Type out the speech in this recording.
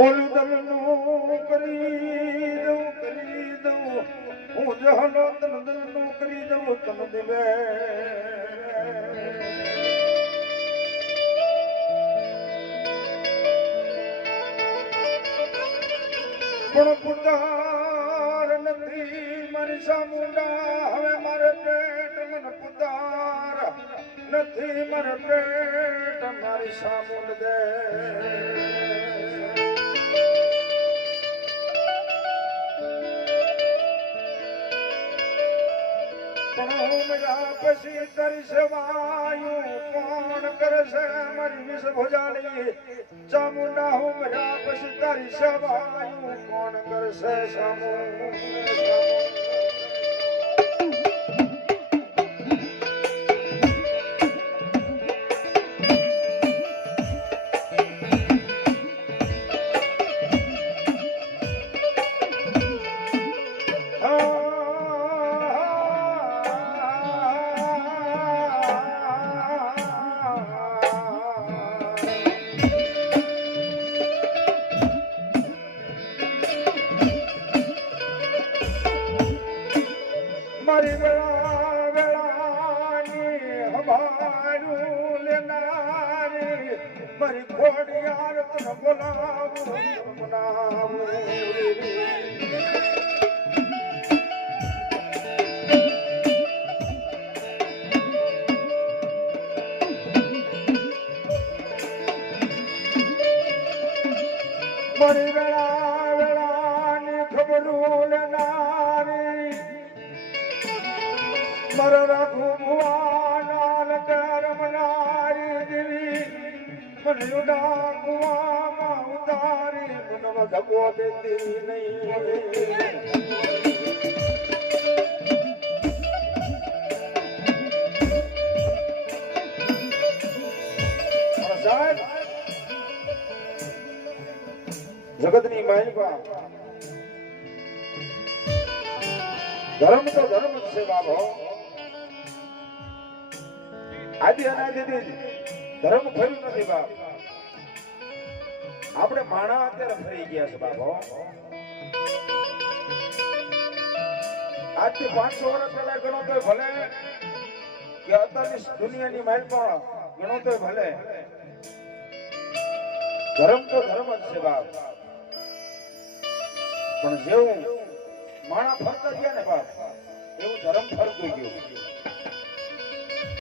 ઓલું દલનું કરી દઉં હું જહનો તન દલનું કરી દઉં તન દિવે પણ પુતાર નથી મારી સામુંડા હવે મારે પેટ મને પુતાર નથી મારે પેટ મારી સામુંડ દે પછી તારી સેવાયું કોણ કરશે મારી વિષ ભોજાલી ચામુંડા હું મજા પછી તારી સેવાયું કોણ કરશે સામુ મારી વેળા વેળાની હવારું લેનારી મારી ખોડિયાર તને બોલાવું મારી વેળા વેળાની ખબરું લેનારી મારા રાખું ભુવાના રમનારી દેવી મને ઉડા કુવામાં ઉતારી મને ધબો દેતી નહીં જગતની માલિકા ધર્મ તો ધર્મ જ છે બાબો આદિ અનાદિથી ધર્મ ફર્યું નથી બાપ આપણે માણા અત્યારે ફરી ગયા છે બાબો આજથી 500 વર્ષ પહેલા ગણો તો ભલે કે અત્યારની દુનિયાની માઇલ પણ ગણો તો ભલે ધર્મ તો ધર્મ જ છે બાપ પણ જેવું માણા ફરતા ગયા ને બાપ એવું ધર્મ ફરતું ગયું